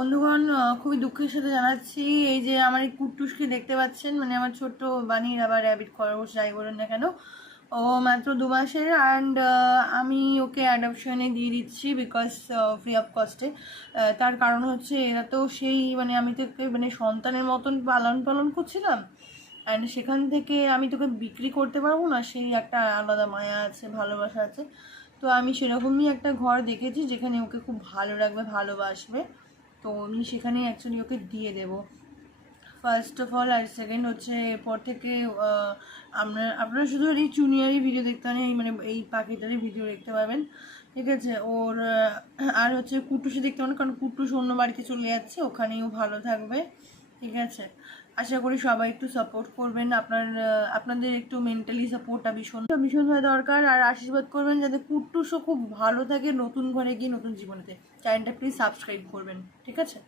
বন্ধুগণ, খুবই দুঃখের সাথে জানাচ্ছি এই যে আমার এই কুট্টুসকে দেখতে পাচ্ছেন, মানে আমার ছোট্ট বানির আবার র্যাবিট খরগোশ যাই বলুন না কেন, ও মাত্র 2 মাসের। অ্যান্ড আমি ওকে অ্যাডপশনে দিয়ে দিচ্ছি বিকজ ফ্রি অফ কস্টে। তার কারণ হচ্ছে এরা তো সেই মানে আমি তোকে মানে সন্তানের মতন পালন পালন করছিলাম, অ্যান্ড সেখান থেকে আমি তোকে বিক্রি করতে পারবো না, সেই একটা আলাদা মায়া আছে, ভালোবাসা আছে। তো আমি সেরকমই একটা ঘর দেখেছি যেখানে ওকে খুব ভালো রাখবে, ভালোবাসবে। তো আমি সেখানেই অ্যাকচুয়ালি ওকে দিয়ে দেবো ফার্স্ট অফ অল। আর সেকেন্ড হচ্ছে এরপর থেকে আপনারা শুধু এই চুনিয়ারই ভিডিও দেখতে পারেন, এই মানে এই পাখিটারই ভিডিও দেখতে পাবেন, ঠিক আছে। ওর আর হচ্ছে কুটুসে দেখতে পারেন, কারণ কুটুস অন্য বাড়িতে চলে যাচ্ছে, ওখানেও ভালো থাকবে, ঠিক আছে। আশা করি সবাই একটু সাপোর্ট করবেন, আপনাদের একটু মেন্টালি সাপোর্টটা ভীষণভাবে দরকার। আর আশীর্বাদ করবেন যাতে কুট্টুসও খুব ভালো থাকে নতুন ঘরে গিয়ে, নতুন জীবনেতে। চ্যানেলটা প্লিজ সাবস্ক্রাইব করবেন, ঠিক আছে।